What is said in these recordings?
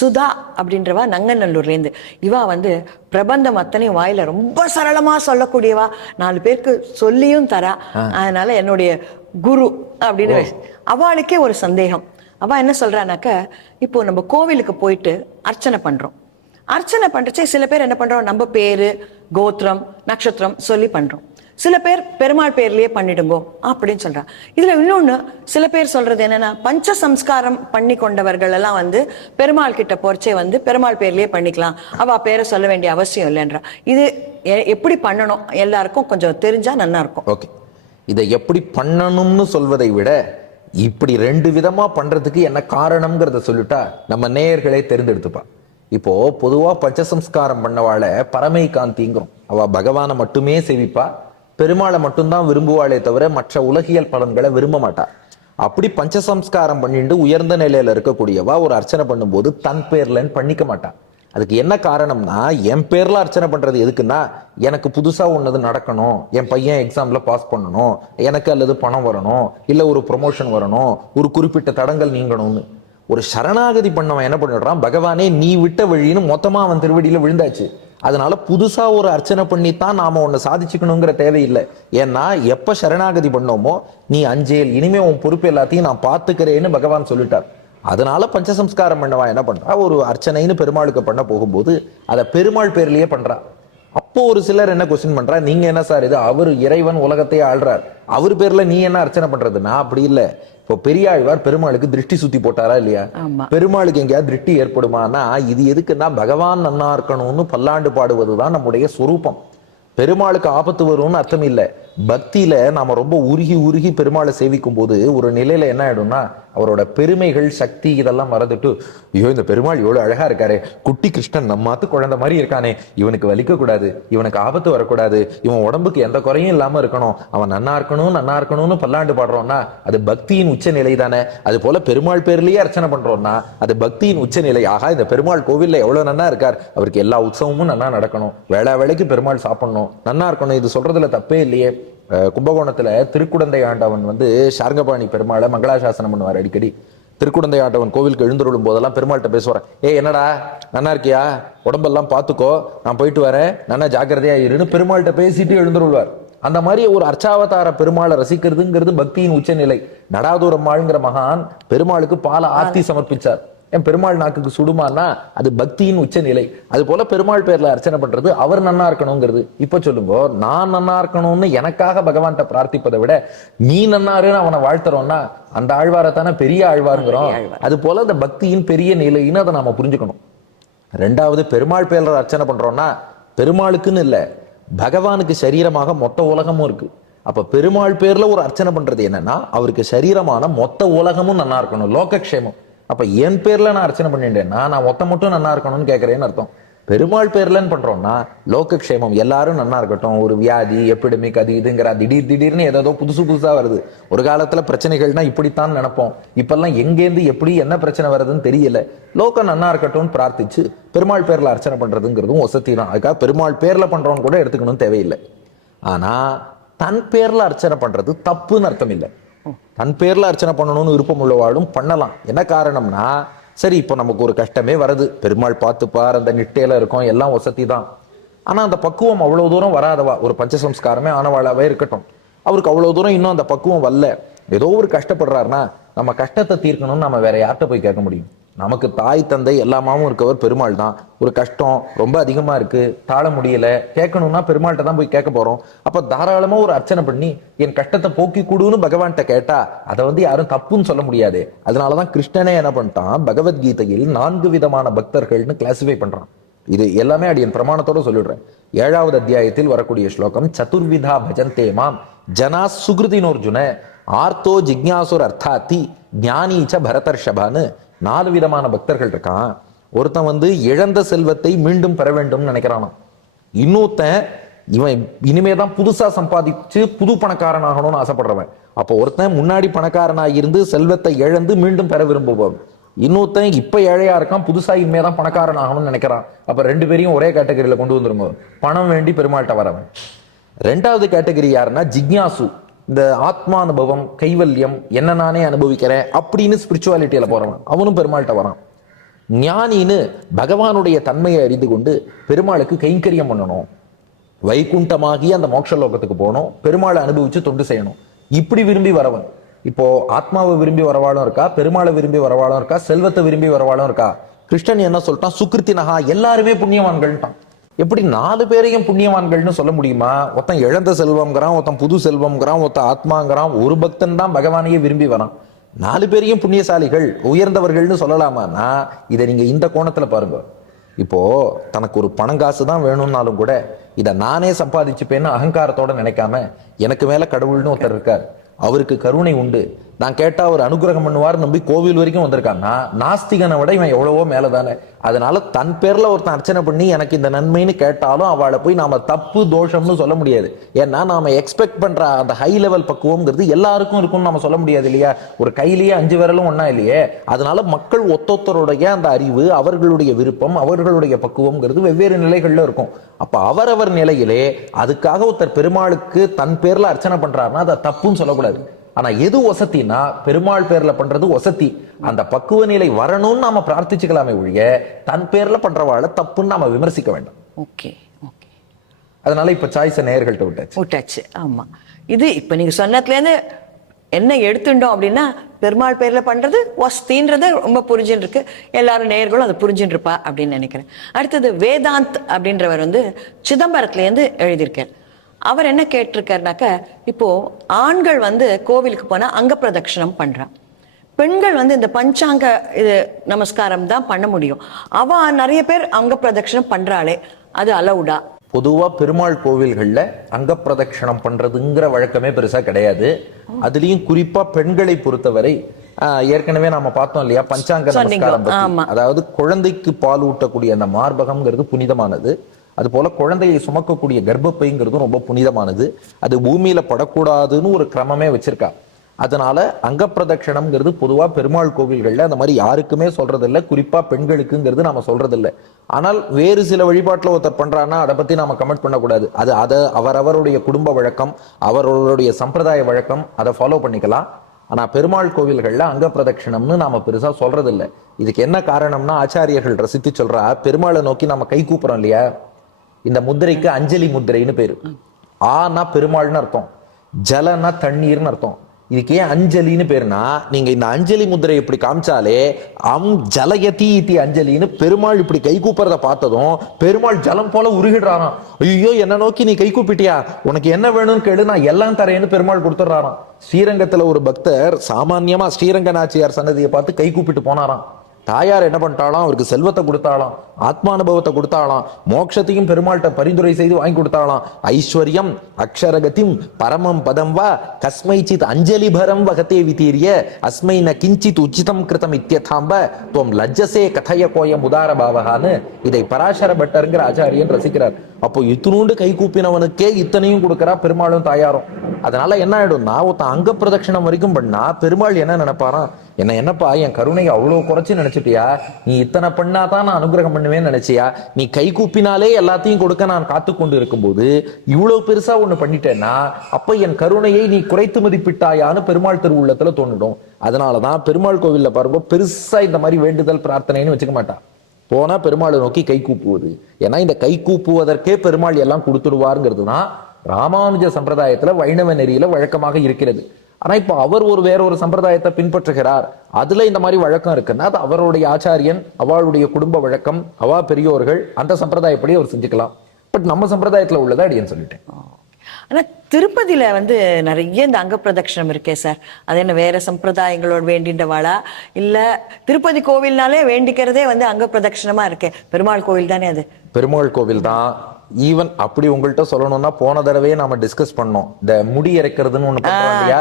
சுதா அப்படின்றவா நங்கநல்லூர்லேருந்து. இவா வந்து பிரபந்தம் அத்தனையும் வாயில ரொம்ப சரளமா சொல்லக்கூடியவா, 4 பேருக்கு சொல்லியும் தரா. அதனால என்னுடைய குரு அப்படின்னு. அவளுக்கே ஒரு சந்தேகம். அவ என்ன சொல்றானாக்க, இப்போ நம்ம கோவிலுக்கு போயிட்டு அர்ச்சனை பண்றோம். அர்ச்சனை பண்றச்சே சில பேர் என்ன பண்றோம், நம்ம பேரு, கோத்திரம், நட்சத்திரம் சொல்லி பண்றோம். சில பேர் பெருமாள் பேர்லயே பண்ணிடுங்கோ அப்படின்னு சொல்றான். இதுல இன்னொன்னு சில பேர் சொல்றது என்னன்னா, பஞ்ச சம்ஸ்காரம் பண்ணி கொண்டவர்கள் எல்லாம் வந்து பெருமாள் கிட்ட போறச்சே வந்து பெருமாள் பேர்லயே பண்ணிக்கலாம், அவ பேரை சொல்ல வேண்டிய அவசியம் இல்லைன்றா. இது எப்படி பண்ணணும் எல்லாருக்கும் கொஞ்சம் தெரிஞ்சா நல்லா இருக்கும். ஓகே, இதை எப்படி பண்ணணும்னு சொல்வதை விட இப்படி 2 விதமா பண்றதுக்கு என்ன காரணம்ங்கிறத சொல்லிட்டா நம்ம நேயர்களே தெரிந்தெடுத்துப்பா. இப்போ பொதுவா பஞ்சசம்ஸ்காரம் பண்ணவாள பரமை காந்திங்கிறோம். அவ பகவானை மட்டுமே சேவிப்பா, பெருமாளை மட்டும்தான் விரும்புவாளே தவிர மற்ற உலகியல் பலன்களை விரும்ப மாட்டா. அப்படி பஞ்சசம்ஸ்காரம் பண்ணிட்டு உயர்ந்த நிலையில இருக்கக்கூடியவா ஒரு அர்ச்சனை பண்ணும்போது தன் பேர்லன்னு பண்ணிக்க மாட்டா. அதுக்கு என்ன காரணம்னா, என் பேர்ல அர்ச்சனை பண்றது எதுக்குன்னா, எனக்கு புதுசா ஒன்னது நடக்கணும், என் பையன் எக்ஸாம்ல பாஸ் பண்ணணும், எனக்கு அல்லது பணம் வரணும், இல்ல ஒரு ப்ரொமோஷன் வரணும், ஒரு குறிப்பிட்ட தடங்கள் நீங்கணும்னு. ஒரு சரணாகதி பண்ணவன் என்ன பண்ணிடுறான், பகவானே நீ விட்ட வழின்னு மொத்தமா அவன் திருவடியில விழுந்தாச்சு. அதனால புதுசா ஒரு அர்ச்சனை பண்ணித்தான் நாம ஒன்னு சாதிச்சுக்கணுங்கிற தேவையில்லை. ஏன்னா எப்ப சரணாகதி பண்ணோமோ, நீ அஞ்சேல், இனிமே உன் பொறுப்பு எல்லாத்தையும் நான் பாத்துக்கிறேன்னு பகவான் சொல்லிட்டார். அதனால பஞ்சசம்ஸ்காரம் பண்ணவா என்ன பண்றா, ஒரு அர்ச்சனைன்னு பெருமாளுக்கு பண்ண போகும்போது அதை பெருமாள் பேர்லயே பண்றா. அப்போ ஒரு சிலர் என்ன கொஸ்டின் பண்றா, நீங்க என்ன சார் இது, அவர் இறைவன் உலகத்தையே ஆள்றார், அவர் பேர்ல நீ என்ன அர்ச்சனை பண்றதுன்னா? அப்படி இல்ல. இப்போ பெரியாழ்வார் பெருமாளுக்கு திருஷ்டி சுத்தி போட்டாரா இல்லையா? பெருமாளுக்கு எங்கேயாவது திருஷ்டி ஏற்படுமானா, இது எதுக்குன்னா பகவான் நன்னா இருக்கணும்னு பல்லாண்டு பாடுவதுதான் நம்முடைய சொரூபம். பெருமாளுக்கு ஆபத்து வரும்னு அர்த்தம் இல்லை. பக்தியில நாம ரொம்ப உருகி உருகி பெருமாளை சேவிக்கும் போது ஒரு நிலையில என்ன ஆயிடும்னா, அவரோட பெருமைகள், சக்தி இதெல்லாம் மறந்துட்டு, ஐயோ இந்த பெருமாள் எவ்வளவு அழகா இருக்காரு, குட்டி கிருஷ்ணன் நம்மாத்து குழந்தை மாதிரி இருக்கானே, இவனுக்கு வலிக்க கூடாது, இவனுக்கு ஆபத்து வரக்கூடாது, இவன் உடம்புக்கு எந்த குறையும் இல்லாம இருக்கணும், அவன் நன்னா இருக்கணும் நன்னா இருக்கணும்னு பல்லாண்டு பாடுறோம்னா அது பக்தியின் உச்ச நிலை தானே. அது போல பெருமாள் பேர்லயே அர்ச்சனை பண்றோம்னா அது பக்தியின் உச்ச நிலை. ஆகா, இந்த பெருமாள் கோவில்ல எவ்வளவு நன்னா இருக்கார், அவருக்கு எல்லா உற்சவமும் நன்னா நடக்கணும், வேளா வேளைக்கு பெருமாள் சாப்பிடணும், நன்னா இருக்கணும், இது சொல்றதுல தப்பே இல்லையே. கும்பகோணத்துல திருக்குடந்தை ஆண்டவன் வந்து சார்ங்கபாணி பெருமாளை மங்களாசாசனம் பண்ணுவார் அடிக்கடி. திருக்குடந்தை ஆண்டவன் கோவிலுக்கு எழுந்துருளும் போதெல்லாம் பெருமாள்கிட்ட பேசுவார், என்னடா நன்னா இருக்கியா, உடம்பெல்லாம் பார்த்துக்கோ, நான் போயிட்டு வரேன், நன்னா ஜாக்கிரதையா இருன்னு பெருமாள்கிட்ட பேசிட்டு எழுந்துருள்வார். அந்த மாதிரி ஒரு அர்ச்சாவதார பெருமாளை ரசிக்கிறதுங்கிறது பக்தியின் உச்சநிலை. நடாதூரம்மாள்ங்கிற மகான் பெருமாளுக்கு பால ஆர்த்தி சமர்ப்பிச்சார். என் பெருமாள் நாக்குக்கு சுடுமானா அது பக்தியின் உச்ச நிலை. அது போல பெருமாள் பேர்ல அர்ச்சனை பண்றது அவர் நன்னா இருக்கணுங்கிறது. இப்ப சொல்லுங்க, நான் நன்னா இருக்கணும்னு எனக்காக பகவான்கிட்ட பிரார்த்திப்பதை விட நீ நன்னாருன்னு அவனை வாழ்த்துறோம்னா அந்த ஆழ்வாரை தானே பெரிய ஆழ்வாருங்கிறோம். அது போல இந்த பக்தியின் பெரிய நிலைன்னு அதை நாம புரிஞ்சுக்கணும். 2வது, பெருமாள் பேர்ல அர்ச்சனை பண்றோம்னா பெருமாளுக்குன்னு இல்ல, பகவானுக்கு சரீரமாக மொத்த உலகமும் இருக்கு. அப்ப பெருமாள் பேர்ல ஒரு அர்ச்சனை பண்றது என்னன்னா, அவருக்கு சரீரமான மொத்த உலகமும் நன்னா இருக்கணும், லோகக்ஷேமம். அப்ப என் பேர்ல நான் அர்ச்சனை பண்ணிட்டேன்னா நான் மொத்த மட்டும் நன்னா இருக்கணும்னு கேட்கறேன்னு அர்த்தம். பெருமாள் பேர்லன்னு பண்றோம்னா லோகக்ஷேமம், எல்லாரும் நன்னா இருக்கட்டும். ஒரு வியாதி, எபிடமிக், அது இதுங்கிற திடீர்னு ஏதோ புதுசா வருது. ஒரு காலத்துல பிரச்சனைகள்னா இப்படித்தான் நினைப்போம், இப்பெல்லாம் எங்கேருந்து எப்படி என்ன பிரச்சனை வருதுன்னு தெரியல. லோகம் நன்னா இருக்கட்டும்னு பிரார்த்திச்சு பெருமாள் பேர்ல அர்ச்சனை பண்றதுங்கிறதும் வசதி தான். அதுக்காக பெருமாள் பேர்ல பண்றோம்னு கூட எடுத்துக்கணும் தேவையில்லை. ஆனா தன் பேர்ல அர்ச்சனை பண்றது தப்புன்னு அர்த்தம் இல்லை. தன் பேர்ல அர்ச்சனை பண்ணணும்னு விருப்பம் உள்ளவாடும் பண்ணலாம். என்ன காரணம்னா, சரி இப்போ நமக்கு ஒரு கஷ்டமே வருது, பெருமாள் பார்த்துப்பார், அந்த நிட்டையில இருக்கும், எல்லாம் வசதி தான். ஆனா அந்த பக்குவம் அவ்வளவு தூரம் வராதவா, ஒரு பஞ்சசம்ஸ்காரமே ஆனவாளாவே இருக்கட்டும், அவருக்கு அவ்வளவு தூரம் இன்னும் அந்த பக்குவம் வரல, ஏதோ ஒரு கஷ்டப்படுறாருன்னா நம்ம கஷ்டத்தை தீர்க்கணும்னு நம்ம வேற யார்கிட்ட போய் கேட்க முடியும்? நமக்கு தாய் தந்தை எல்லாமாவும் இருக்கவர் பெருமாள் தான். ஒரு கஷ்டம் ரொம்ப அதிகமா இருக்கு, தாழ முடியல, கேட்கணும்னா பெருமாள்கிட்ட தான் போய் கேட்க போறோம். அப்ப தாராளமா ஒரு அர்ச்சனை பண்ணி என் கஷ்டத்தை போக்கி கொடுன்னு பகவான்கிட்ட கேட்டா அதை வந்து யாரும் தப்புன்னு சொல்ல முடியாது. அதனாலதான் கிருஷ்ணனே என்ன பண்ணிட்டான், பகவத்கீதையில் 4 விதமான பக்தர்கள்னு கிளாசிஃபை பண்றான். இது எல்லாமே அடியன் பிரமாணத்தோட சொல்லிடுறேன். 7வது அத்தியாயத்தில் வரக்கூடிய ஸ்லோகம், சதுர்விதா பஜந்தே மாம் ஜனா சுகிருதினோர்ஜுன ஆர்த்தோ ஜிக்ஞாசுர் அர்த்தாத்தி ஞானீச்ச பரதர்ஷபான்னு 4 விதமான பக்தர்கள் இருக்கான். ஒருத்தன் வந்து இழந்த செல்வத்தை மீண்டும் பெற வேண்டும் நினைக்கிறானா. இன்னொருத்தன் இவன் இனிமேதான் புதுசா சம்பாதிச்சு புது பணக்காரன் ஆகணும்னு ஆசைப்படுறவன். அப்போ ஒருத்தன் முன்னாடி பணக்காரனாக இருந்து செல்வத்தை இழந்து மீண்டும் பெற விரும்புபவன். இன்னொருத்தன் இப்ப ஏழையா இருக்கான், புதுசா இனிமேதான் பணக்காரன் ஆகணும்னு நினைக்கிறான். அப்ப 2 பேரையும் ஒரே கேட்டகரியில கொண்டு வந்துருங்க, பணம் வேண்டி பெருமாள்கிட்ட வரவன். 2வது கேட்டகரி யாருன்னா ஜிக்ஞாசு, இந்த ஆத்மானுபவம், கைவல்யம், என்ன நானே அனுபவிக்கிறேன் அப்படின்னு ஸ்பிரிச்சுவாலிட்டியில போறவன், அவனும் பெருமாள்கிட்ட வரான். ஞானின்னு பகவானுடைய தன்மையை அறிந்து கொண்டு பெருமாளுக்கு கைங்கரியம் பண்ணணும், வைகுண்டமாகி அந்த மோட்சலோகத்துக்கு போகணும், பெருமாளை அனுபவிச்சு தொண்டு செய்யணும், இப்படி விரும்பி வரவன். இப்போ ஆத்மாவை விரும்பி வரவாளும் இருக்கா, பெருமாளை விரும்பி வரவாளும் இருக்கா, செல்வத்தை விரும்பி வரவாளும் இருக்கா. கிருஷ்ணன் என்ன சொல்லிட்டான்? சுக்கிருத்தினஹா, எல்லாருமே புண்ணியவான்கள்ட்டான். எப்படி 4 பேரையும் புண்ணியவான்கள்னு சொல்ல முடியுமா? ஒருத்தன் இழந்த செல்வம்ங்கிறான், ஒருத்தன் புது செல்வம்ங்கிறான், ஒருத்தன் ஆத்மாங்கிறான், ஒரு பக்தன் தான் பகவானையே விரும்பி வரான். 4 பேரையும் புண்ணியசாலிகள் உயர்ந்தவர்கள்னு சொல்லலாமான்னா இதை நீங்க இந்த கோணத்துல பாருங்க. இப்போ தனக்கு ஒரு பணங்காசு தான் வேணும்னாலும் கூட இதை நானே சம்பாதிச்சுப்பேன்னு அகங்காரத்தோட நினைக்காம எனக்கு மேல கடவுள்னு ஒருத்தர் இருக்கார், அவருக்கு கருணை உண்டு, நான் கேட்டா அவர் அனுகிரகம் பண்ணுவார் நம்பி கோவில் வரைக்கும் வந்திருக்காங்கன்னா நாஸ்திகனை விட இவன் எவ்வளவோ மேலதானே. அதனால தன் பேர்ல ஒருத்தன் அர்ச்சனை பண்ணி எனக்கு இந்த நன்மைன்னு கேட்டாலும் அவளை போய் நாம தப்பு தோஷம்னு சொல்ல முடியாது. ஏன்னா நாம எக்ஸ்பெக்ட் பண்ற அந்த ஹை லெவல் பக்குவம்ங்கிறது எல்லாருக்கும் இருக்கும்னு நம்ம சொல்ல முடியாது இல்லையா? ஒரு கையிலேயே 5 விரலும் ஒன்னா இல்லையே. அதனால மக்கள் ஒத்தொத்தருடைய அந்த அறிவு, அவர்களுடைய விருப்பம், அவர்களுடைய பக்குவம்ங்கிறது வெவ்வேறு நிலைகள்ல இருக்கும். அப்ப அவரவர் நிலையிலே அதுக்காக ஒருத்தர் பெருமாளுக்கு தன் பேர்ல அர்ச்சனை பண்றாருன்னா அதை தப்புன்னு சொல்லக்கூடாது. ஆனா எது வசத்தினா பெருமாள் பேர்ல பண்றது வசதி. அந்த பக்குவ நிலை வரணும்னு நாம பிரார்த்திச்சுக்கலாமே ஒழிய தன் பேர்ல பண்றவாழ தப்புன்னு நாம விமர்சிக்க வேண்டாம். Okay okay. அதனால இப்ப சாய்ஸை நேயர்கள்ட்ட விட்டாச்சு. ஆமா, இது இப்ப நீங்க சொன்னதுல இருந்து என்ன எடுத்துட்டோம் அப்படின்னா பெருமாள் பேர்ல பண்றது வசதின்றது ரொம்ப புரிஞ்சுன்னு இருக்கு. எல்லாரும் நேயர்களும் அதை புரிஞ்சுன்னு இருப்பா அப்படின்னு நினைக்கிறேன். அடுத்தது வேதாந்த் அப்படின்றவர் வந்து சிதம்பரத்துல இருந்து எழுதியிருக்கார். அவர் என்ன கேட்டிருக்காருனாக்க, இப்போ ஆண்கள் வந்து கோவிலுக்கு போனா அங்க பிரதட்சணம் பண்றான், பெண்கள் வந்து இந்த பஞ்சாங்க இது நமஸ்காரம் தான் பண்ண முடியும். அவ நிறைய பேர் அங்க பிரதட்சணம் பண்றாளே, அது அலவுடா? பொதுவா பெருமாள் கோவில்கள்ல அங்க பிரதட்சணம் பண்றதுங்கிற வழக்கமே பெருசா கிடையாது. அதுலயும் குறிப்பா பெண்களை பொறுத்தவரை ஏற்கனவே நாம பார்த்தோம் இல்லையா பஞ்சாங்க நமஸ்காரம் பத்தி. அதாவது குழந்தைக்கு பால் ஊட்டக்கூடிய அந்த மார்பகம்ங்கிறது புனிதமானது. அது போல குழந்தையை சுமக்கக்கூடிய கர்ப்பப்பைங்கிறதும் ரொம்ப புனிதமானது. அது பூமியில படக்கூடாதுன்னு ஒரு கிரமமே வச்சிருக்கா. அதனால அங்க பிரதட்சணம்ங்கிறது பொதுவா பெருமாள் கோவில்கள்ல அந்த மாதிரி யாருக்குமே சொல்றது இல்லை, குறிப்பா பெண்களுக்குங்கிறது நாம சொல்றது இல்லை. ஆனால் வேறு சில வழிபாட்டுல ஒருத்தர் பண்றான்னா அதை பத்தி நாம கமெண்ட் பண்ணக்கூடாது. அது அதை அவரவருடைய குடும்ப வழக்கம், அவர்களுடைய சம்பிரதாய வழக்கம், அதை ஃபாலோ பண்ணிக்கலாம். ஆனா பெருமாள் கோவில்கள்ல அங்க பிரதட்சணம்னு நாம பெருசா சொல்றது இல்லை. இதுக்கு என்ன காரணம்னா ஆச்சாரியர்கள் ரசித்து சொல்றா, பெருமாளை நோக்கி நம்ம கை கூப்புறோம் இல்லையா, இந்த முத்திரைக்கு அஞ்சலி முத்திரைன்னு பேரு. ஆனா பெருமாள்னு அர்த்தம், ஜலனா தண்ணீர்னு அர்த்தம். இதுக்கு ஏன் அஞ்சலின்னு பேருனா, நீங்க இந்த அஞ்சலி முத்திரை இப்படி காமிச்சாலே ஜலயதி இத்தி அஞ்சலின்னு பெருமாள் இப்படி கை கூப்புறத பார்த்ததும் பெருமாள் ஜலம் போல உருகிடுறாராம். ஐயோ என்ன நோக்கி நீ கை கூப்பிட்டியா, உனக்கு என்ன வேணும்னு கேளு, நான் எல்லாம் தரேன்னு பெருமாள் கொடுத்துட்றாராம். ஸ்ரீரங்கத்துல ஒரு பக்தர் சாமான்யமா ஸ்ரீரங்க நாச்சியார் சன்னதியை பார்த்து கை கூப்பிட்டு போனாராம். தாயார் என்ன பண்ணிட்டாலாம், அவருக்கு செல்வத்தை கொடுத்தாலாம், ஆத்மானுபவத்தை கொடுத்தாலாம், மோட்சத்தையும் பெருமாள்கிட்ட பரிந்துரை செய்து வாங்கி கொடுத்தாலாம். ஐஸ்வர்யம் அக்ஷரகதிம் பரமம் பதம் வா கஸ்மைச்சித் அஞ்சலி பரம் வகத்தே விதீரிய அஸ்மை ந கிஞ்சித் உச்சிதம் கிருதம் இத்தியதாம்ப துவம் லஜ்ஜசே கதைய கோயம் உதார பாவகான்னு இதை பராசர பட்டருங்கிற ஆச்சாரியன் ரசிக்கிறார். அப்போ இத்தினூண்டு கை கூப்பினவனுக்கே இத்தனையும் கொடுக்கறா பெருமாளும் தாயாரும். அதனால என்ன ஆயிடும்னா, ஒருத்தன் அங்க பிரதட்சணம் வரைக்கும் பண்ணா பெருமாள் என்ன நினைப்பாராம், என்னப்பா என் கருணையை அவ்வளவு குறைச்சு நினைச்சிட்டியா, நீ இத்தனை பண்ணாதான் நான் அனுகிரகம் பண்ணுவேன்னு நினைச்சியா, நீ கை கூப்பினாலே எல்லாத்தையும் கொடுக்க நான் காத்து கொண்டு இருக்கும்போது இவ்வளவு பெருசா ஒண்ணு பண்ணிட்டேன்னா அப்ப என் கருணையை நீ குறைத்து மதிப்பிட்டாயான்னு பெருமாள் திருவுள்ளத்துல தோணிடும். அதனாலதான் பெருமாள் கோவில்ல பாருங்க பெருசா இந்த மாதிரி வேண்டுதல் பிரார்த்தனைன்னு வச்சுக்க மாட்டான். போனா பெருமாளை நோக்கி கை கூப்புவது. ஏன்னா இந்த கை கூப்புவதற்கே பெருமாள் எல்லாம் கொடுத்துடுவாருங்கிறது தான் ராமானுஜ சம்பிரதாயத்துல வைணவ நெறியில வழக்கமாக இருக்கிறது. ஆனா இப்போ அவர் வேற ஒரு சம்பிரதாயத்தை பின்பற்றுகிறார், அதுல இந்த மாதிரி வழக்கம் இருக்குன்னா அது அவருடைய ஆச்சாரியன், அவளுடைய குடும்ப வழக்கம், அவா பெரியோர்கள், அந்த சம்பிரதாயப்படி அவர் செஞ்சுக்கலாம். பட் நம்ம சம்பிரதாயத்துல உள்ளதா அடியேன்னு சொல்லிட்டேன். ஆனா திருப்பதியில வந்து நிறைய இந்த அங்க பிரதட்சணம் இருக்கே சார், அது என்ன வேற சம்பிரதாயங்களோட வேண்டின்றவாளா, இல்ல திருப்பதி கோவில்னாலே வேண்டிக்கிறதே வந்து அங்க பிரதட்சணமா இருக்கே, பெருமாள் கோவில் தானே அது? பெருமாள் கோவில் தான். ஈவன் அப்படி உங்கள்கிட்ட சொல்லணும்னா போன தடவையே நாம டிஸ்கஸ் பண்ணோம், இந்த முடி இறக்கிறதுன்னு ஒண்ணு பண்றோம் இல்லையா,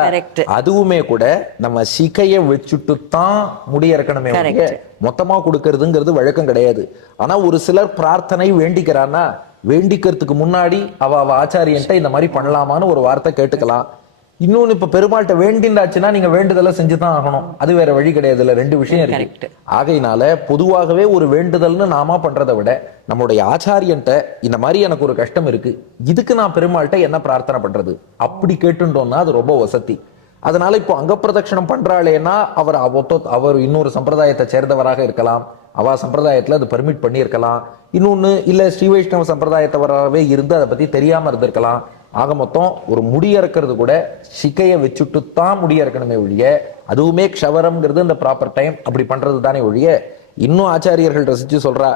அதுவுமே கூட நம்ம சிகைய வச்சுட்டு தான் முடி இறக்கணுமே, மொத்தமா கொடுக்கறதுங்கிறது வழக்கம் கிடையாது. ஆனா ஒரு சிலர் பிரார்த்தனை வேண்டிக்கிறான்னா வேண்டிக்கிறதுக்கு முன்னாடி அவ ஆச்சாரியன்ட்ட இந்த மாதிரி பண்ணலாமான்னு ஒரு வார்த்தை கேட்டுக்கலாம். இன்னொன்னு இப்ப பெருமாள்கிட்ட வேண்டிண்டாச்சுன்னா நீங்க வேண்டுதலை செஞ்சுதான் ஆகணும், அது வேற வழி கிடையாது. இல்ல ரெண்டு விஷயம் இருக்கு. ஆகையினால பொதுவாகவே ஒரு வேண்டுதல்னு நாம பண்றதை விட நம்மளுடைய ஆச்சாரியன்ட்ட இந்த மாதிரி எனக்கு ஒரு கஷ்டம் இருக்கு, இதுக்கு நான் பெருமாள்கிட்ட என்ன பிரார்த்தனை பண்றது அப்படி கேட்டுட்டோம்னா அது ரொம்ப வசதி. அதனால இப்போ அங்க பிரதட்சணம் பண்றாளேன்னா அவர் இன்னொரு சம்பிரதாயத்தை சேர்ந்தவராக இருக்கலாம், அவ சம்பிரதாயத்துல அது பர்மிட் பண்ணியிருக்கலாம். இன்னொன்னு இல்ல ஸ்ரீ வைஷ்ணவ சம்பிரதாயத்தவராகவே இருந்து அதை பத்தி தெரியாம இருந்திருக்கலாம். ஆக மொத்தம் ஒரு முடி அறுக்கிறது கூட சிக்கைய வச்சுட்டு தான் முடி அறுக்கணுமே ஒழிய, அதுவுமே க்ஷவரம்ங்கிறது இந்த ப்ராப்பர் டைம் அப்படி பண்றது தானே ஒழிய, இன்னும் ஆச்சாரியர்கள் ரசிச்சு சொல்றா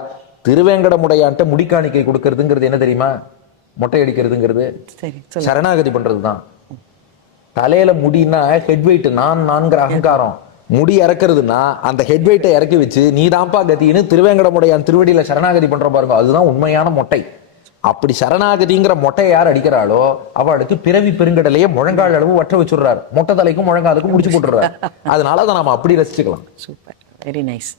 திருவேங்கடமுடையான்ட்ட முடிக்காணிக்கை கொடுக்கறதுங்கிறது என்ன தெரியுமா? மொட்டை அடிக்கிறதுங்கிறது சரணாகதி பண்றதுதான். தலையில முடினா ஹெட் வெயிட் நான்கிற அகங்காரம். முடி இறக்குறதுன்னா அந்த ஹெட் வெயிட்டை இறக்கி வச்சு நீ தான்ப்பா கத்தின்னு திருவேங்கடமுடையான் திருவடியில சரணாகதி பண்ற பாருங்க, அதுதான் உண்மையான மொட்டை. அப்படி சரணாகதிங்கிற மொட்டையை யார் அடிக்கிறாளோ அவளுக்கு பிறவி பெருங்கடலையே முழங்கால் அளவு வற்ற வச்சுடுறாரு. மொட்டை தலைக்கும் முழங்காலுக்கும் முடிச்சு போட்டுறாரு. அதனால அதை நாம அப்படி ரசிச்சுக்கலாம். Super, very nice.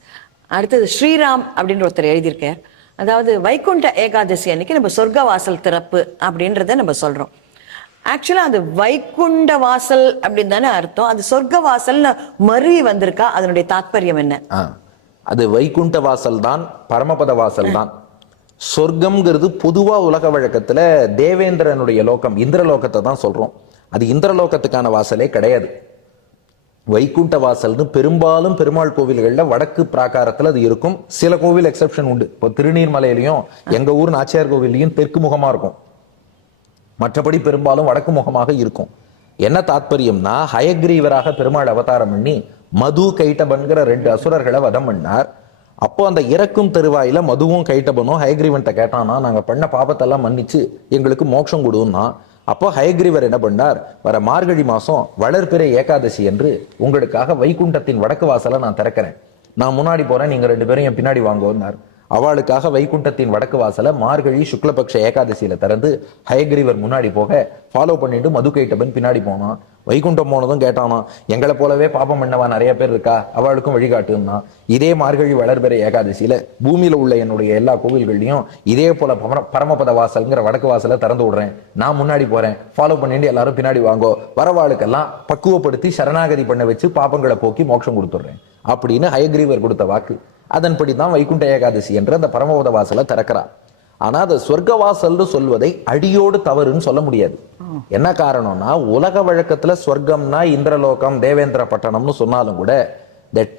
அடுத்தது ஸ்ரீராம் அப்படின்னு ஒருத்தர் எழுதியிருக்கார். அதாவது வைகுண்ட ஏகாதசி அன்னைக்கு நம்ம சொர்க்க வாசல் திறப்பு அப்படின்றத நம்ம சொல்றோம். ஆக்சுவலா அது வைகுண்ட வாசல் அப்படின்னு தானே அர்த்தம். அது சொர்க்க வாசல்னு மருவி வந்திருக்கா? அதனுடைய தாத்பரியம் என்ன? அது வைகுண்ட வாசல் தான், பரமபத வாசல் தான். சொர்க்கம்ங்கிறது பொதுவா உலக வழக்கத்துல தேவேந்திரனுடைய லோகம், இந்திரலோகத்தை தான் சொல்றோம். அது இந்திரலோகத்துக்கான வாசலே கிடையாது. வைகுண்ட வாசல்னு பெரும்பாலும் பெருமாள் கோவில்கள்ல வடக்கு பிராகாரத்துல அது இருக்கும். சில கோவில் எக்ஸெப்ஷன் உண்டு. இப்போ திருநீர்மலையிலையும் எங்க ஊர் நாச்சியார் கோவில்லையும் தெற்கு முகமா இருக்கும். மற்றபடி பெரும்பாலும் வடக்கு முகமாக இருக்கும். என்ன தாத்பரியம்னா, ஹயக்ரீவராக பெருமாள் அவதாரம் பண்ணி மது கைட்டபன்கிற 2 அசுரர்களை வதம் பண்ணார். அப்போ அந்த இறக்கும் தருவாயில மதுவும் கைட்டபனும் ஹயக்ரீவன்ட்ட கேட்டானா, நாங்க பண்ண பாபத்தெல்லாம் மன்னிச்சு எங்களுக்கு மோட்சம் கொடுன்னா. அப்போ ஹயக்ரீவர் என்ன பண்ணார், வர மார்கழி மாசம் வளர்பிறை ஏகாதசி என்று உங்களுக்காக வைகுண்டத்தின் வடக்கு வாசலை நான் திறக்கிறேன். நான் முன்னாடி போறேன், நீங்க 2 பேரும் என் பின்னாடி வாங்கன்னார். அவளுக்காக வைகுண்டத்தின் வடக்கு வாசலை மார்கழி சுக்லபக்ஷ ஏகாதசியில திறந்து ஹயக்ரீவர் முன்னாடி போக ஃபாலோ பண்ணிட்டு மது கைட்டபன் பின்னாடி போனான். வைகுண்டம் போனதும் கேட்டானா, எங்களை போலவே பாபம் பண்ணவா நிறைய பேர் இருக்கா, அவளுக்கும் வழிகாட்டுன்னா. இதே மார்கழி வளர்பிறை ஏகாதசியில பூமியில உள்ள என்னுடைய எல்லா கோவில்கள்லையும் இதே போல பரமபத வாசல்ங்கிற வடக்கு வாசலை திறந்து விடுறேன். நான் முன்னாடி போறேன், ஃபாலோ பண்ணிட்டு எல்லாரும் பின்னாடி வாங்கோ. வரவாளுக்கெல்லாம் பக்குவப்படுத்தி சரணாகதி பண்ண வச்சு பாபங்களை போக்கி மோட்சம் கொடுத்துடுறேன் அப்படின்னு ஹயக்ரீவர் கொடுத்த வாக்கு. அதன்படிதான் வைகுண்ட ஏகாதசி என்ற அந்த பரமபத வாசலை திறக்கிறார். ஆனா அது சொர்க்க வாசல்னு சொல்வதை அடியோடு தவறுன்னு சொல்ல முடியாது. என்ன காரணம்னா, உலக வழக்கத்துல சொர்க்கம்னா இந்திரலோகம் தேவேந்திர பட்டணம்னு சொன்னாலும் கூட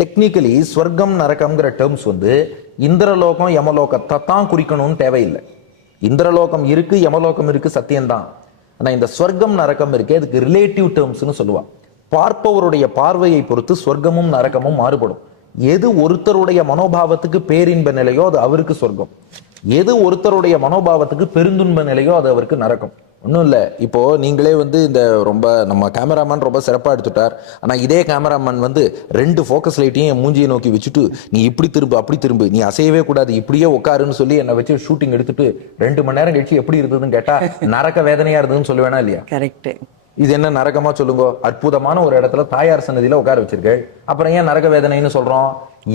டெக்னிக்கலி சொர்க்கம் நரகம்ங்கிற டேர்ம்ஸ் இந்திரலோகம் யமலோகத்தை தான் குறிக்கணும்னு தேவையில்லை. இந்திரலோகம் இருக்கு, யமலோகம் இருக்கு, சத்தியம்தான். ஆனா இந்த சொர்க்கம் நரகம் இருக்கே, அதுக்கு ரிலேட்டிவ் டேர்ம்ஸ்னு சொல்லுவா. பார்ப்பவருடைய பார்வையை பொறுத்து சொர்க்கமும் நரகமும் மாறுபடும். எது ஒருத்தருடைய மனோபாவத்துக்கு பேரின்ப நிலையோ அது அவருக்கு சொர்க்கம், எது ஒருத்தருடைய மனோபாவத்துக்கு பெருந்துன்ப நிலையோ அது அவருக்கு நரகம். ஒன்றும் இல்லை, இப்போ நீங்களே இந்த ரொம்ப நம்ம கேமராமேன் ரொம்ப சிறப்பாக எடுத்துட்டார். ஆனால் இதே கேமராமேன் 2 ஃபோக்கஸ் லைட்டையும் என் மூஞ்சியை நோக்கி வச்சுட்டு நீ இப்படி திரும்பு அப்படி திரும்பு, நீ அசையவே கூடாது, இப்படியே உட்காருன்னு சொல்லி என்னை வச்சு ஷூட்டிங் எடுத்துட்டு 2 மணி நேரம் கழிச்சு எப்படி இருந்ததுன்னு கேட்டா நரக்க வேதனையா இருந்ததுன்னு சொல்லுவேனா இல்லையா? கரெக்ட். இது என்ன நரகமா சொல்லுங்க? அற்புதமான ஒரு இடத்துல தாயார் சன்னதியில உட்கார வச்சிருக்கேன், அப்புறம் ஏன் நரக வேதனைன்னு சொல்றோம்?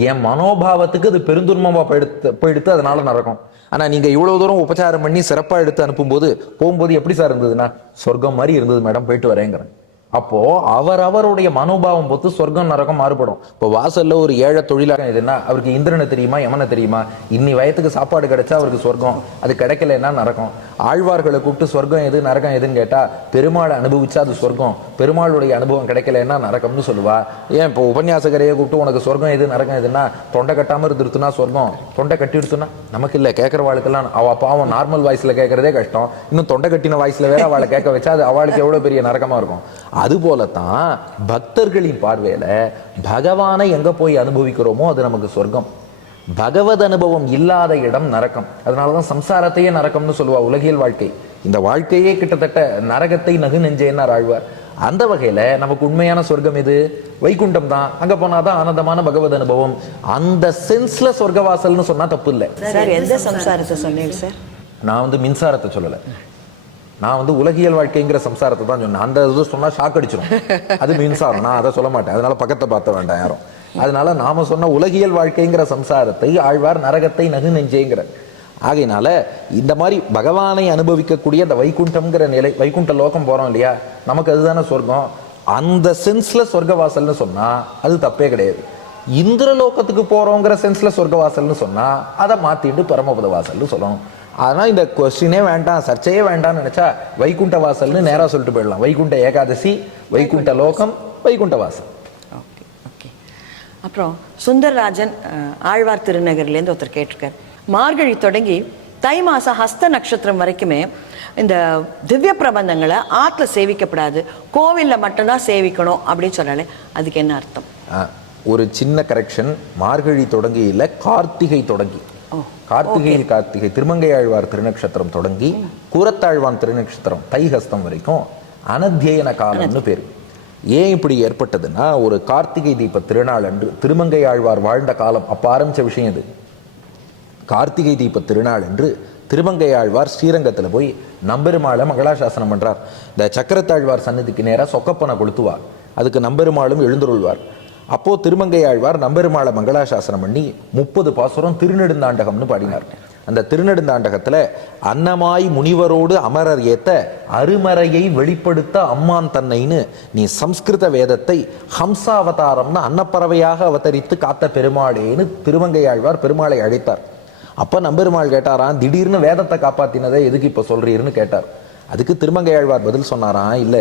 என் மனோபாவத்துக்கு அது பெருந்துன்பமா போயிடுத்து, அதனால நரகம். ஆனா நீங்க இவ்வளவு தூரம் உபச்சாரம் பண்ணி சிறப்பா எடுத்து அனுப்பும்போது போகும்போது எப்படி சார் இருந்ததுன்னா, சொர்க்கம் மாதிரி இருந்தது மேடம், போயிட்டு வரேங்கிறேன். அப்போ அவருடைய மனோபாவம் பொறுத்து சொர்க்கம் நரகம் மாறுபடும். இப்போ வாசல்ல ஒரு ஏழை தொழிலாக எதுனா அவருக்கு இந்திரனை தெரியுமா யமனை தெரியுமா? இன்னி வயத்துக்கு சாப்பாடு கிடைச்சா அவருக்கு சொர்க்கம், அது கிடைக்கலன்னா நரகம். ஆழ்வார்களை கூப்பிட்டு சொர்க்கம் எது நரகம் எதுன்னு கேட்டா பெருமாளை அனுபவிச்சா அது சொர்க்கம், பெருமாளுடைய அனுபவம் கிடைக்கலன்னா நரகம்னு சொல்லுவா. ஏன் இப்போ உபன்யாசகரையே கூப்பிட்டு உனக்கு சொர்க்கம் எது நரகம் எதுன்னா, தொண்டை கட்டாம இருந்துருத்துனா சொர்க்கம், தொண்டை கட்டி எடுத்துனா நமக்கு இல்லை. கேட்கறவாளுக்கெல்லாம் அவ பாவம் நார்மல் வாய்ஸ்ல கேட்கறதே கஷ்டம், இன்னும் தொண்டை கட்டின வாய்ஸ்ல வேற அவளை கேட்க வச்சா அது அவளுக்கு எவ்வளவு பெரிய நரகமா இருக்கும். அது போலத்தான் பக்தர்களின் பார்வையில பகவானை எங்க போய் அனுபவிக்கிறோமோ அது நமக்கு சொர்க்கம். பகவத் அனுபவம் இல்லாத இடம் நரகம். அதனாலதான் சம்சாரத்தையே நரகம்னு சொல்லுவா. உலகியல் வாழ்க்கை, இந்த வாழ்க்கையே கிட்டத்தட்ட நரகத்தை நகு நெஞ்சேன்னார் ஆழ்வார். அந்த வகையில நமக்கு உண்மையான சொர்க்கம் இது வைகுண்டம் தான். அங்க போனாதான் ஆனந்தமான பகவத் அனுபவம். அந்த சென்ஸ்ல சொர்க்கவாசல்னு சொன்னா தப்பு இல்லை. எந்த சம்சாரத்தை சொன்னீங்க சார்? நான் மின்சாரத்தை சொல்லல, நான் உலகியல் வாழ்க்கைங்கிற சம்சாரத்தை தான் சொன்னேன். அந்த இது சொன்னா ஷாக் அடிச்சிடும், அது மின்சாரம், நான் அதை சொல்ல மாட்டேன். அதனால பக்கத்தை பார்த்த வேண்டாம் யாரும். அதனால நாம சொன்ன உலகியல் வாழ்க்கைங்கிற சம்சாரத்தை ஆழ்வார் நரகத்தை நகு நெஞ்சேங்கிற. ஆகையினால இந்த மாதிரி பகவானை அனுபவிக்கக்கூடிய அந்த வைகுண்டம்ங்கிற நிலை, வைகுண்ட லோகம் போறோம் இல்லையா, நமக்கு அதுதானே சொர்க்கம். அந்த சென்ஸ்ல சொர்க்கவாசல்னு சொன்னா அது தப்பே கிடையாது. இந்திரலோகத்துக்கு போறோங்கிற சென்ஸ்ல சொர்க்கவாசல்னு சொன்னா அதை மாத்திட்டு பரமபத வாசல்னு சொல்லணும். ஆனா இந்த கொஸ்டினே வேண்டாம், சர்ச்சையே வேண்டாம்னு நினைச்சா வைகுண்ட வாசல்னு நேரா சொல்லிட்டு போயிடலாம். வைகுண்ட ஏகாதசி, வைகுண்ட லோகம், வைகுண்ட வாசல். அப்புறம் சுந்தரராஜன் ஆழ்வார் திருநகர்லேருந்து ஒருத்தர் கேட்டிருக்கார், மார்கழி தொடங்கி தை மாசம் ஹஸ்த நட்சத்திரம் வரைக்குமே இந்த திவ்ய பிரபந்தங்களை ஆற்றுல சேவிக்கப்படாது, கோவிலில் மட்டும்தான் சேவிக்கணும் அப்படின்னு சொன்னாலே அதுக்கு என்ன அர்த்தம்? ஒரு சின்ன கரெக்ஷன், மார்கழி தொடங்கி இல்லை, கார்த்திகை தொடங்கி. கார்த்திகை திருமங்கை ஆழ்வார் திருநக்ஷத்திரம் தொடங்கி கூரத்தாழ்வான் திருநக்ஷத்திரம் தை ஹஸ்தம் வரைக்கும் அனத்தியன காலம்னு பேர். ஏன் இப்படி ஏற்பட்டதுன்னா, ஒரு கார்த்திகை தீப திருநாள் அன்று திருமங்கை ஆழ்வார் வாழ்ந்த காலம் அப்ப ஆரம்பிச்ச விஷயம் இது. கார்த்திகை தீப திருநாள் என்று திருமங்கை ஆழ்வார் ஸ்ரீரங்கத்துல போய் நம்பெருமாளை மங்களாசாசனம் பண்றார். இந்த சக்கரத்தாழ்வார் சன்னதிக்கு நேரா சொக்கப்பனை கொளுத்துவார், அதுக்கு நம்பெருமாளும் எழுந்துருள்வார். அப்போ திருமங்கை ஆழ்வார் நம்பெருமாளை மங்களாசாசனம் பண்ணி 30 பாசுரம் திருநெடுந்தாண்டகம்னு பாடினார். அந்த திருநெடுந்தாண்டகத்துல அன்னமாய் முனிவரோடு அமரர் ஏத்த அருமறையை வெளிப்படுத்த அம்மான் தன்னைன்னு நீ சம்ஸ்கிருத வேதத்தை ஹம்சாவதாரம்னு அன்னப்பறவையாக அவதரித்து காத்த பெருமாளேன்னு திருமங்கை ஆழ்வார் பெருமாளை அழைத்தார். அப்ப நம்பெருமாள் கேட்டாராம், திடீர்னு வேதத்தை காப்பாத்தினதை எதுக்கு இப்ப சொல்றீர்னு கேட்டார். அதுக்கு திருமங்கை ஆழ்வார் பதில் சொன்னாராம், இல்ல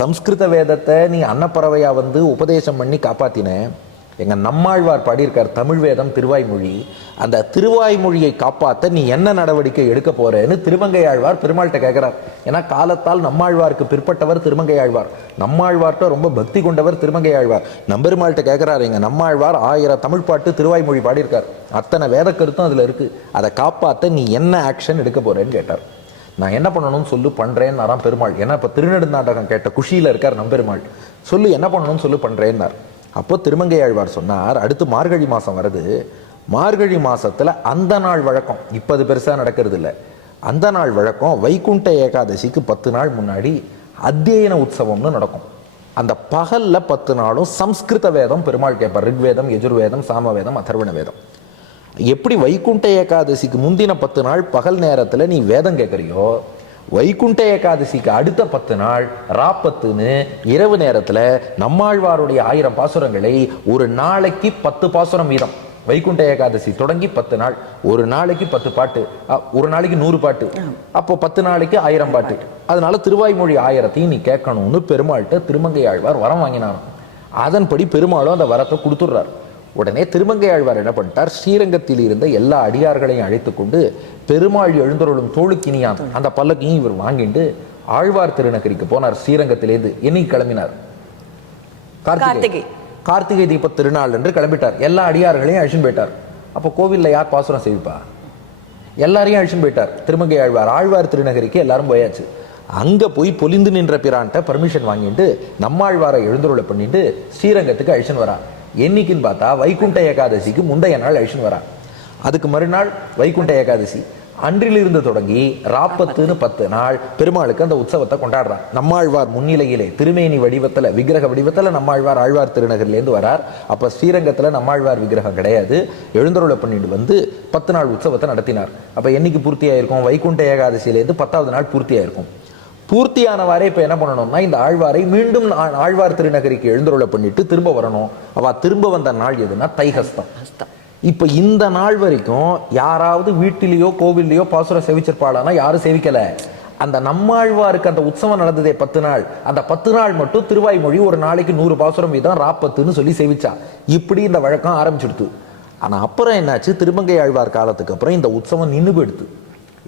சம்ஸ்கிருத வேதத்தை நீ அன்னப்பறவையா வந்து உபதேசம் பண்ணி காப்பாத்தின, எங்க நம்மாழ்வார் பாடியிருக்கார் தமிழ் வேதம் திருவாய்மொழி, அந்த திருவாய்மொழியை காப்பாற்ற நீ என்ன நடவடிக்கை எடுக்க போறேன்னு திருமங்கை ஆழ்வார் பெருமாள்கிட்ட கேட்கிறார். ஏன்னா காலத்தால் நம்மாழ்வாருக்கு பிற்பட்டவர் திருமங்கை ஆழ்வார், நம்மாழ்வார்கிட்ட ரொம்ப பக்தி கொண்டவர் திருமங்கை ஆழ்வார். நம்பெருமாள்கிட்ட கேட்கிறார், எங்க நம்மாழ்வார் 1000 தமிழ் பாட்டு திருவாய்மொழி பாடியிருக்கார், அத்தனை வேத கருத்தும் அதுல இருக்கு, அதை காப்பாற்ற நீ என்ன ஆக்ஷன் எடுக்க போறேன்னு கேட்டார். நான் என்ன பண்ணணும்னு சொல்லு பண்றேன்னாராம் பெருமாள். ஏன்னா இப்ப திருநெடுந்தாண்டகம் கேட்ட குஷியில இருக்கார் நம்பெருமாள். சொல்லு என்ன பண்ணணும்னு சொல்லு பண்றேன்னார். அப்போ திருமங்கை ஆழ்வார் சொன்னார், அடுத்து மார்கழி மாசம் வருது, மார்கழி மாசத்துல அந்த நாள் வழக்கம், இப்ப அது பெருசா நடக்கிறது இல்லை, அந்த நாள் வழக்கம் வைகுண்ட ஏகாதசிக்கு 10 நாள் முன்னாடி அத்தியன உற்சவம்னு நடக்கும். அந்த பகல்ல 10 நாளும் சம்ஸ்கிருத வேதம் பெருமாள் கேட்பார், ரிக்வேதம் யஜுர்வேதம் சாமவேதம் அதர்வண வேதம். எப்படி வைகுண்ட ஏகாதசிக்கு முந்தின 10 நாள் பகல் நேரத்துல நீ வேதம் கேட்கறியோ, வைகுண்ட ஏகாதசிக்கு அடுத்த 10 நாள் ராப்பத்துன்னு இரவு நேரத்துல நம்மாழ்வாருடைய 1000 பாசுரங்களை ஒரு நாளைக்கு 10 பாசுரம் வீதம், வைகுண்ட ஏகாதசி தொடங்கி 10 நாள், ஒரு நாளைக்கு 10 பாட்டு, ஒரு நாளைக்கு 100 பாட்டு, அப்போ 10 நாளைக்கு 1000 பாட்டு. அதனால திருவாய்மொழி 1000ஐயும் நீ கேட்கணும்னு பெருமாள்கிட்ட திருமங்கை ஆழ்வார் வரம் வாங்கினாராம். அதன்படி பெருமாளும் அந்த வரத்தை கொடுத்துடுறார். உடனே திருமங்கை ஆழ்வார் என்ன பண்ணிட்டார், ஸ்ரீரங்கத்தில் இருந்த எல்லா அடியார்களையும் அழைத்து கொண்டு பெருமாள் எழுந்தருளும் தோளுக்கினியான் அந்த பல்லக்கையும் இவர் வாங்கிட்டு ஆழ்வார் திருநகரிக்கு போனார். ஸ்ரீரங்கத்திலேருந்து என்னைக்கு கிளம்பினார், கார்த்திகை தீப திருநாள் என்று கிளம்பிட்டார். எல்லா அடியார்களையும் அழிச்சுன்னு போயிட்டார். அப்போ கோவில்ல யார் பாசுரம் செய்விப்பா, எல்லாரையும் அழிச்சுன்னு போயிட்டார் திருமங்கை ஆழ்வார். ஆழ்வார் திருநகரிக்கு எல்லாரும் போயாச்சு. அங்க போய் பொலிந்து நின்ற பிரான்ட்ட பர்மிஷன் வாங்கிட்டு நம்மாழ்வாரை எழுந்தருளை பண்ணிட்டு ஸ்ரீரங்கத்துக்கு அழிச்சுன்னு வரா. என்னைக்குன்னு பார்த்தா வைகுண்ட ஏகாதசிக்கு முந்தைய நாள் அழிச்சுன்னு வரா. அதுக்கு மறுநாள் வைகுண்ட ஏகாதசி, அன்றிலிருந்து தொடங்கி ராப்பத்துன்னு 10 நாள் பெருமாளுக்கு அந்த உற்சவத்தை கொண்டாடுறான். நம்மாழ்வார் முன்னிலையிலே திருமேனி வடிவத்துல விக்கிரக வடிவத்துல நம்மாழ்வார் ஆழ்வார் திருநகர்லேருந்து வரார். அப்ப ஸ்ரீரங்கத்துல நம்மாழ்வார் விக்கிரகம் கிடையாது, எழுந்தருளை பண்ணிட்டு வந்து 10 நாள் உற்சவத்தை நடத்தினார். அப்ப என்னைக்கு பூர்த்தியாயிருக்கும், வைகுண்ட ஏகாதசியிலேருந்து 10வது நாள் பூர்த்தியாயிருக்கும். பூர்த்தியானவாறே இப்ப என்ன பண்ணணும்னா, இந்த ஆழ்வாரை மீண்டும் ஆழ்வார் திருநகரிக்கு எழுந்தருளை பண்ணிட்டு திரும்ப வரணும். அவ திரும்ப வந்த நாள் எதுனா தைஹஸ்தம். இப்ப இந்த நாள் வரைக்கும் யாராவது வீட்டிலேயோ கோவில்லையோ பாசுரம் சேவிச்சிருப்பாளானா யாரும் சேவிக்கல. அந்த நம்மாழ்வாருக்கு அந்த உற்சவம் நடந்ததே 10 நாள், அந்த 10 நாள் மட்டும் திருவாய்மொழி ஒரு நாளைக்கு 100 பாசுரம் வீதம் ராப்பத்துன்னு சொல்லி சேவிச்சா. இப்படி இந்த வழக்கம் ஆரம்பிச்சுடுத்து. ஆனா அப்புறம் என்னாச்சு, திருமங்கை ஆழ்வார் காலத்துக்கு அப்புறம் இந்த உற்சவம் நின்று போயிடுது.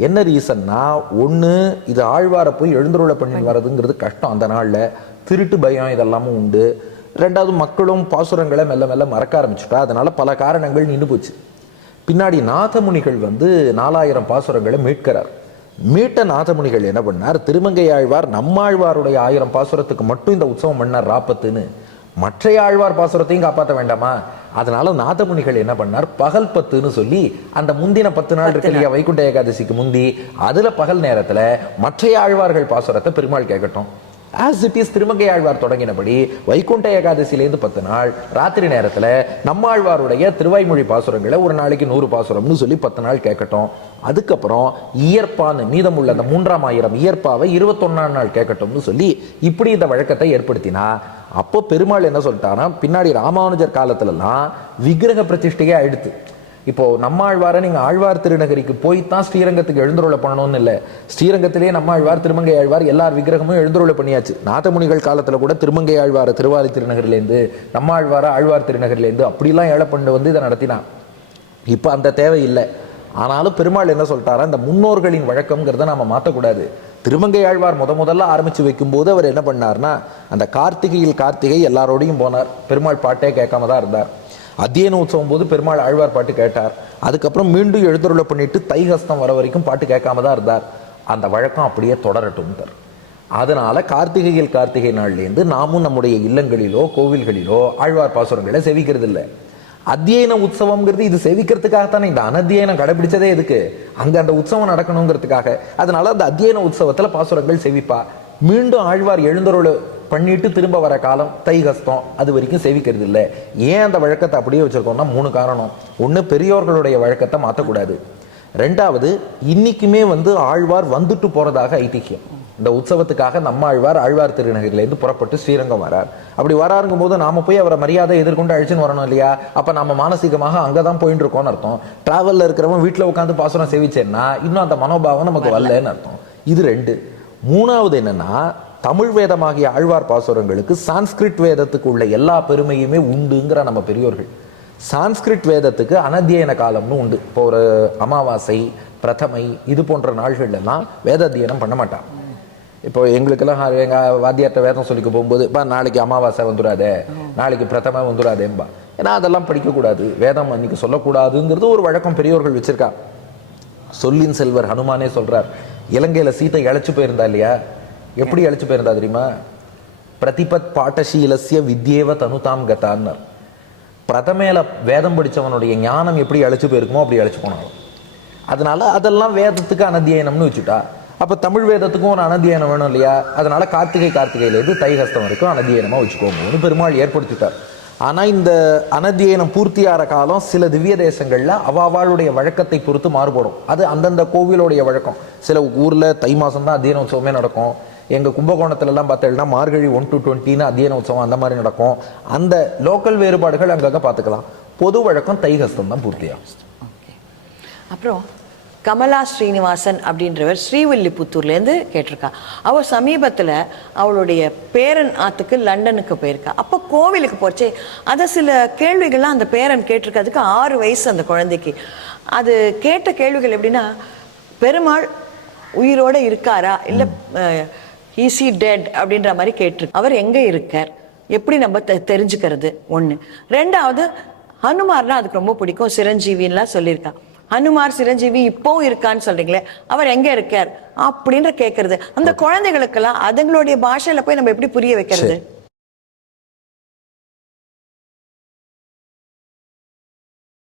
என்ன ரீசன்னா, ஒண்ணு இது ஆழ்வாரை போய் எழுந்தருளை பண்ணி வர்றதுங்கிறது கஷ்டம், அந்த நாள்ல திருட்டு பயம் இதெல்லாமும் உண்டு. ரெண்டாவது மக்களும் பாசுரங்களை மெல்ல மெல்ல மறக்க ஆரம்பிச்சுட்டா, அதனால பல காரணங்கள் நின்று போச்சு. பின்னாடி நாதமுனிகள் 4000 பாசுரங்களை மீட்கிறார். மீட்ட நாதமுனிகள் என்ன பண்ணார், திருமங்கை ஆழ்வார் நம்மாழ்வாருடைய 1000 பாசுரத்துக்கு மட்டும் இந்த உற்சவம் பண்ணார் ராப்பத்துன்னு, மற்ற ஆழ்வார் பாசுரத்தையும் காப்பாற்ற வேண்டாமா? அதனால நாதமுனிகள் என்ன பண்ணார், பகல் 10ன்னு சொல்லி அந்த முந்தின 10 நாள் இருக்கு இல்லையா வைகுண்ட ஏகாதசிக்கு முந்தி, அதுல பகல் நேரத்துல மற்ற ஆழ்வார்கள் பாசுரத்தை பெருமாள் கேட்கட்டும். As it is Thirumangai Alvar தொடங்கினபடி வைகுண்ட ஏகாதசியிலேருந்து 10 நாள் ராத்திரி நேரத்துல நம்மாழ்வாருடைய திருவாய்மொழி பாசுரங்களை ஒரு நாளைக்கு 100 பாசுரம்னு சொல்லி 10 நாள் கேட்கட்டும். அதுக்கப்புறம் இயற்பான்னு மீதமுள்ள அந்த 3000 இயற்பாவை 21ஆம் நாள் கேட்கட்டும்னு சொல்லி இப்படி இந்த வழக்கத்தை ஏற்படுத்தினா, அப்போ பெருமாள் என்ன சொல்லிட்டானா, பின்னாடி ராமானுஜர் காலத்துலலாம் விக்கிரக பிரதிஷ்டையே ஆயிடுத்து. இப்போ நம்மாழ்வாரை நீங்க ஆழ்வார் திருநகரிக்கு போய்தான் ஸ்ரீரங்கத்துக்கு எழுந்தருளை பண்ணணும்னு இல்லை. ஸ்ரீரங்கத்திலேயே நம்மாழ்வார், திருமங்கை ஆழ்வார் எல்லார் விக்கிரகமும் எழுந்தருளை பண்ணியாச்சு. நாதமுனிகள் காலத்துல கூட திருமங்கை ஆழ்வார திருவாரி திருநகரிலேருந்து, நம்மாழ்வார ஆழ்வார் திருநகரிலேருந்து அப்படிலாம் ஏழை பண்ணு வந்து இதை நடத்தினான். இப்ப அந்த தேவை இல்லை. ஆனாலும் பெருமாள் என்ன சொல்லிட்டாரா, இந்த முன்னோர்களின் வழக்கம்ங்கிறத நாம மாற்றக்கூடாது. திருமங்கை ஆழ்வார் முதல்ல ஆரம்பிச்சு வைக்கும்போது அவர் என்ன பண்ணார்னா, அந்த கார்த்திகையில் கார்த்திகை எல்லாரோடையும் போனார். பெருமாள் பாட்டே கேட்காம தான் இருந்தார். அத்தியன உற்சவம் போது பெருமாள் ஆழ்வார் பாட்டு கேட்டார். அதுக்கப்புறம் மீண்டும் எழுந்தருளை பண்ணிட்டு தைஹஸ்தம் வர வரைக்கும் பாட்டு கேட்காம தான் இருந்தார். அந்த வழக்கம் அப்படியே தொடரட்டும். அதனால கார்த்திகையில் கார்த்திகை நாள்லேருந்து நாமும் நம்முடைய இல்லங்களிலோ கோவில்களிலோ ஆழ்வார் பாசுரங்களை செவிக்கிறது இல்லை. அத்தியன உற்சவம்ங்கிறது இது செவிக்கிறதுக்காகத்தானே. இந்த அனத்தியனம் கடைபிடிச்சதே எதுக்கு? அங்க அந்த உற்சவம் நடக்கணுங்கிறதுக்காக. அதனால அந்த அத்தியன உற்சவத்துல பாசுரங்கள் செவிப்பா. மீண்டும் ஆழ்வார் எழுந்தருளை பண்ணிட்டு திரும்ப வர காலம் தைஹஸ்தம், அது வரைக்கும் சேவிக்கிறது இல்லை. ஏன் அந்த வழக்கத்தை அப்படியே வச்சிருக்கோம்னா 3 காரணம். ஒண்ணு, பெரியோர்களுடைய வழக்கத்தை மாற்றக்கூடாது. 2வது, இன்னைக்குமே வந்து ஆழ்வார் வந்துட்டு போறதாக ஐதிஹ்யம். இந்த உற்சவத்துக்காக நம்ம ஆழ்வார் திருநகரிலேருந்து புறப்பட்டு ஸ்ரீரங்கம் வரார். அப்படி வராருங்கும் போது நாம போய் அவரை மரியாதை எதிர்கொண்டு அழிச்சுன்னு வரணும் இல்லையா? அப்ப நம்ம மானசீகமாக அங்கதான் போயிட்டு இருக்கோம்னு அர்த்தம். டிராவல்ல இருக்கிறவன் வீட்டுல உட்காந்து பாசுரம் சேவிச்சேன்னா இன்னும் அந்த மனோபாவம் நமக்கு வரலன்னு அர்த்தம். இது 2. 3வது என்னன்னா, தமிழ் வேதமாகிய ஆழ்வார் பாசுரங்களுக்கு சான்ஸ்கிரிட் வேதத்துக்கு உள்ள எல்லா பெருமையுமே உண்டுங்கிற நம்ம பெரியோர்கள். சான்ஸ்கிரிட் வேதத்துக்கு அனத்தியன காலம்னு உண்டு. இப்போ ஒரு அமாவாசை, பிரதமை, இது போன்ற நாள்கள் எல்லாம் வேத அத்தியனம் பண்ண மாட்டான். இப்போ எங்களுக்கெல்லாம் எங்க வாத்தியார்ட்ட வேதம் சொல்லிக்க போகும்போது, நாளைக்கு அமாவாசை வந்துடாதே, நாளைக்கு பிரதமை வந்துடாதேம்பா. ஏன்னா அதெல்லாம் படிக்கக்கூடாது, வேதம் அன்னைக்கு சொல்லக்கூடாதுங்கிறது ஒரு வழக்கம் பெரியோர்கள் வச்சிருக்கா. சொல்லின் செல்வர் ஹனுமானே சொல்றார், இலங்கையில சீத்தை இழைச்சு போயிருந்தா இல்லையா? எப்படி அழைச்சு போயிருந்தா தெரியுமா? பிரதிபத் பாட்டசீலசிய வித்யேவ தனுதாம் கதான்னார். பிரதமேல வேதம் படிச்சவனுடைய ஞானம் எப்படி அழைச்சு போயிருக்குமோ அப்படி அழைச்சு போனாலும். அதனால அதெல்லாம் வேதத்துக்கு அனத்தியனம்னு வச்சுட்டா. அப்ப தமிழ் வேதத்துக்கும் ஒரு அனத்தியனம் வேணும் இல்லையா? அதனால கார்த்திகையிலேருந்து தைஹஸ்தம் வரைக்கும் அனத்தியனமா வச்சுக்கோங்கன்னு பெருமாள் ஏற்படுத்திட்டார். ஆனா இந்த அனத்தியனம் பூர்த்தியாகிற காலம் சில திவ்ய தேசங்கள்ல அவாவாளுடைய வழக்கத்தை பொறுத்து மாறுபடும். அது அந்தந்த கோவிலுடைய வழக்கம். சில ஊர்ல தை மாசம் தான் அத்தியன உற்சவமே நடக்கும். எங்க கும்பகோணத்துல எல்லாம் பார்த்தீங்கன்னா மார்கழி 1 to 20 அத்தியன உற்சவம் அந்த மாதிரி நடக்கும். அந்த லோக்கல் வேறுபாடுகள் அங்கங்க பார்த்துக்கலாம். பொது வழக்கம் தைஹஸ்தம் தான் பூர்த்தியாகும். அப்புறம் கமலா ஸ்ரீனிவாசன் அப்படின்றவர் ஸ்ரீவில்லிபுத்தூர்லேருந்து கேட்டிருக்கா. அவள் சமீபத்தில் அவளுடைய பேரன் ஆத்துக்கு லண்டனுக்கு போயிருக்கா. அப்போ கோவிலுக்கு போச்சே, அதை சில கேள்விகள்லாம் அந்த பேரன் கேட்டிருக்கா. அதுக்கு 6 வயசு அந்த குழந்தைக்கு. அது கேட்ட கேள்விகள் எப்படின்னா, பெருமாள் உயிரோட இருக்காரா இல்லை இஸ் ஹி டெட் அப்படின்ற மாதிரி கேட்டிருக்கு. அவர் எங்கே இருக்கார், எப்படி நம்ம தெரிஞ்சுக்கிறது? 1. 2வது, ஹனுமார்னா அதுக்கு ரொம்ப பிடிக்கும், சிரஞ்சீவின்லாம் சொல்லியிருக்கா. ஹனுமார் சிரஞ்சீவி இப்பவும் இருக்கான்னு சொல்றீங்களே, அவர் எங்க இருக்கார் அப்படின்ற கேட்கறது. அந்த குழந்தைகளுக்கெல்லாம் அதுங்களுடைய பாஷையில போய் நம்ம எப்படி புரிய வைக்கிறது?